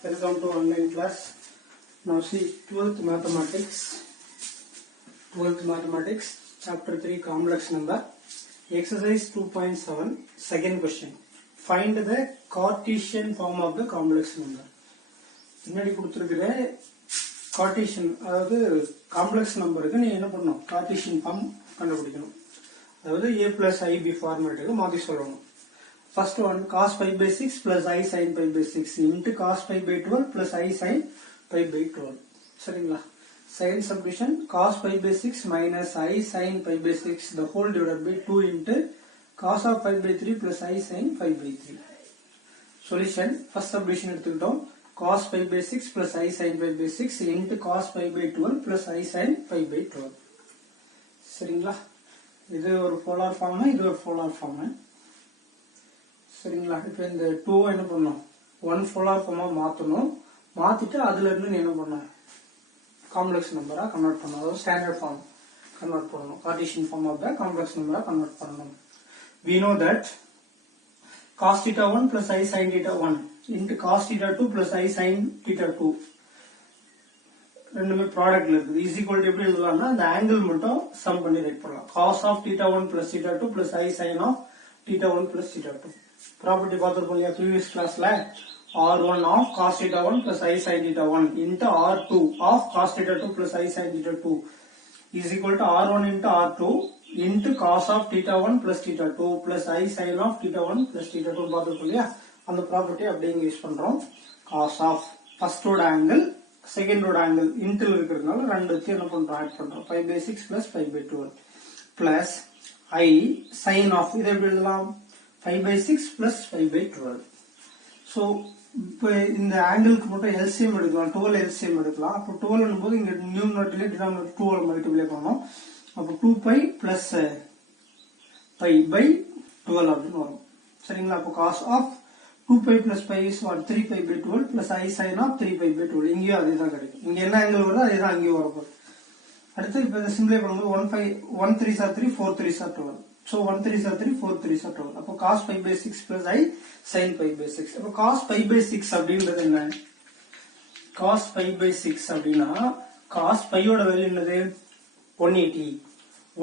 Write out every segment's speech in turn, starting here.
Welcome to online class. Now see 12th mathematics, chapter 3, complex number, exercise 2.7, second question. Find the Cartesian form of the complex number. முன்னாடி கொடுத்திருக்கிற Cartesian அதாவது complex நம்பருக்கு நீ என்ன பண்ணணும், cartesian form கண்டுபிடிக்கணும். அதாவது a plus ib ஃபார்மேட்டுக்கு மாத்தி சொல்லணும். First one, cos pi by 6 plus I sin pi by 6 into cos pi by 12 plus I sin pi by 12. சரிங்களா? Second subdivision, cos pi by 6 minus I sin pi by 6 the whole divided by 2 into cos of pi by 3 plus I sin pi by 3. Solution, first subdivision எடுத்துக்கிட்டோம். Cos pi by 6 plus I sin pi by 6 into cos pi by 12 plus I sin pi by 12. சரிங்களா? இது ஒரு polar form, இது ஒரு polar form. சரிங்களா? இப்போ இந்த 2 என்ன பண்ணணும், ஒன் போலார் ஃபார்மா மாற்றணும். மாற்றிட்டு அதுல இருந்து என்ன பண்ணணும், காம்ப்ளெக்ஸ் நம்பரா கன்வெர்ட் பண்ணணும். அதாவது ஸ்டாண்டர்ட் ஃபார்ம் கன்வெர்ட் பண்ணணும். Cartesian form of the complex நம்பரா கன்வெர்ட் பண்ணணும். We know that cos theta 1 plus I sin theta 1 into cos theta 2 plus I sin theta 2 ரெண்டுமே ப்ராடக்ட்ல இருக்குது. இஸ் ஈக்குவல் டு எப்படி எழுதலாம்னா அந்த ஆங்கிள் மட்டும் சம் பண்ணி ரைட் பண்ணலாம். cos of theta 1 plus theta 2 plus I sin of theta 1 plus theta 2. Property பார்த்திருப்போம் இல்லையா previous கிளாஸ்ல. r1 of cos theta 1 plus I sin theta 1 into r2 of cos theta 2 plus I sin theta 2 is equal to r1 into r2 into cos of theta 1 plus theta 2 plus I sin of theta 1 plus theta 2 பார்த்திருப்போம் இல்லையா. அந்த property அப்படியே use பண்றோம். cos of ஃபர்ஸ்டோட angle செகண்டோட angle இன்டில் இருக்கிறதுனால ரெண்டுத்தையும் என்ன பண்றோம், add பண்றோம். 5 by 6 plus 5 by 12 plus I sin of இதை எப்படி எழுதலாம், 5 by 6 plus 5 by 12. So இப்போ இந்த ஆங்கிளுக்கு மட்டும் எல்சிஎம் எடுக்கலாம், 12 எல்சிஎம் எடுக்கலாம். அப்போ 12 போது இங்க நியூமரேட்டர்ல டினாமினேட்டர் 2 மல்டிப்ளை பண்ணனும். அப்போ 2π plus π by 12 அப்படின்னு வரும். சரிங்களா? அப்போ cos of 2π plus π is what, 3π by 12 plus I sin of 3π by 12. இங்கேயும் அதே தான் கிடைக்கும். இங்க என்ன ஆங்கிள் வருதோ அதே தான் அங்கேயும் வரப்போகுது. அடுத்து இப்போ இதை சிம்பிளை பண்ணும்போது 1 3s are 3, 4 3s are 12. So 1 3s are 3, 4 3s are 12. அப்போ cos pi by 6 plus I sin pi by 6. அப்போ cos pi by 6 அப்படின்றது என்ன, cos pi by 6 அப்படின்னா cos pi யோட வேல்யூ என்னது, 180.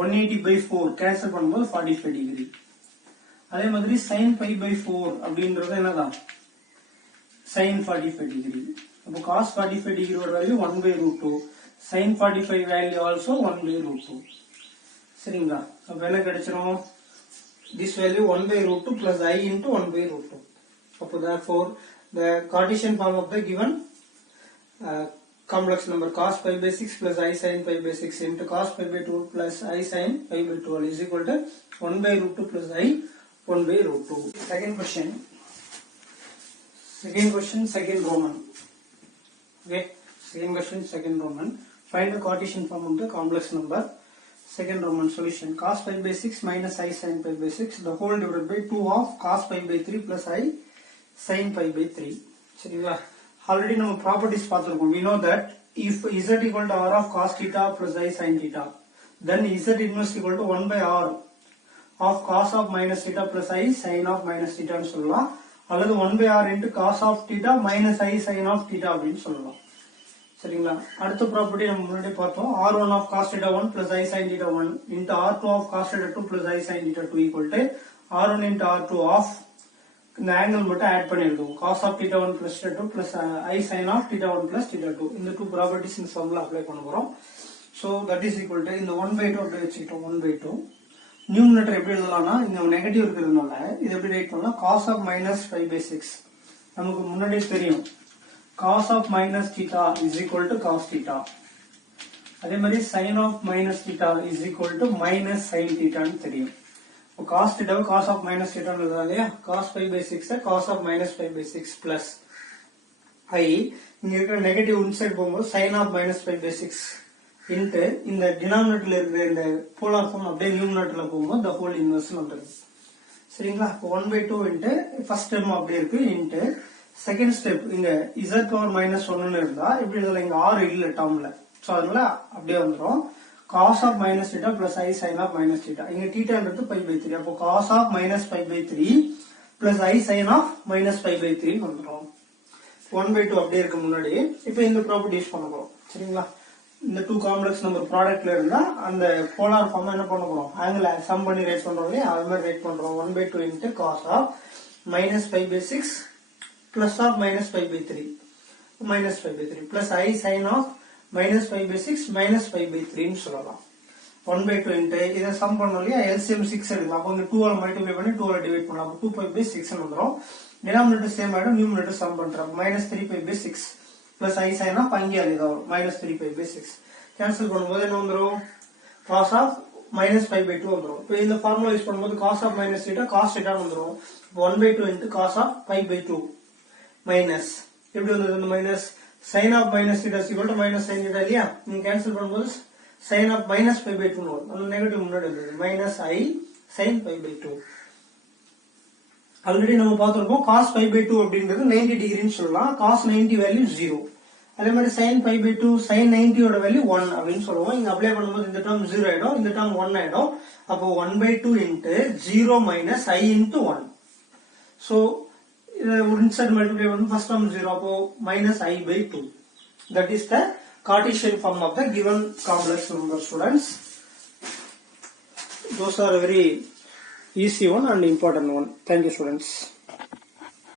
180 by 4 கேன்சல் பண்ணும்போது 45 டிகிரி. அதே மாதிரி sin pi by 4 அப்படின்றது என்னதான், sin 45 டிகிரி. அப்போ cos 45 டிகிரியோட value 1 by root 2. sin 45 value also 1 by root 2. சரிங்களா? அப்ப என்ன கிடைச்சிரும், this value 1 by root 2 plus I into 1 by root 2. அப்போ therefore the Cartesian form of the given complex number cos pi by 6 plus I sin pi by 6 into cos pi by 2 plus I sin pi by 12 is equal to 1 by root 2 plus I 1 by root 2. Second question, second Roman. Okay, second question, second Roman. Find the Cartesian form of the complex number. Second Roman solution, cos pi by 6 minus I sin pi by 6 the whole divided by 2 of cos pi by 3 plus I sin pi by 3. சரிங்களா? Already நம்ம properties பார்த்திருக்கோம். we know that if z equal to r of cos theta plus I sin theta then z inverse equal to 1 by r of cos of minus theta plus I sin of minus theta ன்னு சொல்லலாம். அல்லது 1 by r into cos of theta minus I sin of theta அப்படின்னு சொல்லலாம். சரிங்களா? அடுத்த property நம்ம முன்னாடி பார்த்தோம். r1 of cos theta 1 plus I sin theta 1 into r2 of cos theta 2 plus I sin theta 2 equal to r1 into r2 of இந்த angle மட்டும் add பண்ணி எழுதுவோம். cos of theta 1 plus theta 2 plus I sin of theta 1 plus theta 2. இந்த two properties இந்த சம்ல apply பண்ண போறோம். So that is equal to இந்த 1 by 2 அப்படியே வச்சுக்கிட்டோம். 1 by 2 நியூமரேட்டர் எப்படி எழுதலாம்னா இங்க நெகட்டிவ் இருக்கிறதுனால இது எப்படி ரைட் பண்ணலாம், cos of minus 5 by 6 நமக்கு முன்னாடியே தெரியும். cos of minus theta is equal to cos theta. அதே மாதிரி sin of minus theta is equal to minus sin theta ன்னு தெரியும். cos theta cos of minus theta ன்னு எழுதலாம் இல்லையா. cos 5 by 6 cos of minus 5 by 6 plus I இங்க இருக்கிற negative inside போகும்போது sin of minus 5 by 6 into இந்த டினாமினேட்டர்ல இருக்கிற இந்த போலார் ஃபார்ம் அப்படியே நியூமரேட்டர்ல போகும்போது the whole inverse வந்துருது. சரிங்களா? 1 by 2 into ஃபர்ஸ்ட் டேர்ம் அப்படியே இருக்கு into செகண்ட் ஸ்டெப் இங்க z பவர் மைனஸ் 1 இருந்தா இப்படி இதுல இங்க r இல்ல டேர்ம்ல. சோ அதனால அப்படியே வந்துரும். cos of minus theta plus I sin of minus theta. இங்க θன்றது pi by 3. அப்போ cos of minus pi by 3 plus I sin of minus pi by 3 வந்துரும். 1/2 அப்படியே இருக்கு முன்னாடி. இப்போ இந்த ப்ராப்பர்ட்டி யூஸ் பண்ண போறோம் சரிங்களா. இந்த 2 காம்ப்ளெக்ஸ் நம்பர் ப்ராடக்ட்ல இருந்தா அந்த போலார் ஃபார்ம் என்ன பண்ண போறோம், ஆங்கிள் சம் பண்ணி ரைட் பண்றோம் இல்லையா, அது மாதிரி ரைட் பண்றோம். 1/2 into cos of -5/6 plus of -5/3 -5/3 plus I sin of -5/6 -5/3 ன்னு சொல்லலாம். 1/2 into இதை சம் பண்ணோம் இல்லையா, LCM 6 எடுக்கலாம். அப்போ இந்த 2 ஆல மல்டிப்ளை பண்ணி 2 ஆல டிவைட் பண்ணலாம். அப்போ 2π/6 ன்னு வந்துரும். டினாமினேட்டர் சேம் ஆயிடும், நியூமரேட்டர் சம் பண்றோம். -3π/6 plus I sin of அங்கே அது வரும் -3π/6. கேன்சல் பண்ணும்போது என்ன வந்துரும், cos of -5/2 வந்துரும். இப்போ இந்த ஃபார்முலா யூஸ் பண்ணும்போது cos of minus theta cos theta வந்துரும். 1/2 into cos of π/2 மைனஸ் எப்படி வந்தது, இந்த minus sin of minus theta is equal to minus sin theta இல்லையா. நீங்க கேன்சல் பண்ணும்போது sin of -π/2 வரும். அந்த நெகட்டிவ் முன்னாடி வந்தது -I sin π/2. ஆல்ரெடி நம்ம பார்த்திருப்போம் cos π/2 அப்படிங்கிறது 90 டிகிரின்னு சொல்லலாம். cos 90 value 0. அதே மாதிரி sin π/2 sin 90 ஓட வேல்யூ 1 அப்படின்னு சொல்லுவோம். இங்க அப்ளை பண்ணும்போது இந்த டேர்ம் 0 ஆயிடும், இந்த டேர்ம் 1 ஆயிடும். அப்போ 1/2 into 0 minus I into 1. So inside multiply பண்ணும் first term 0, அப்போ -I/2. That is the Cartesian form of the given complex number, students. Those are a very easy one and important one. Thank you, students.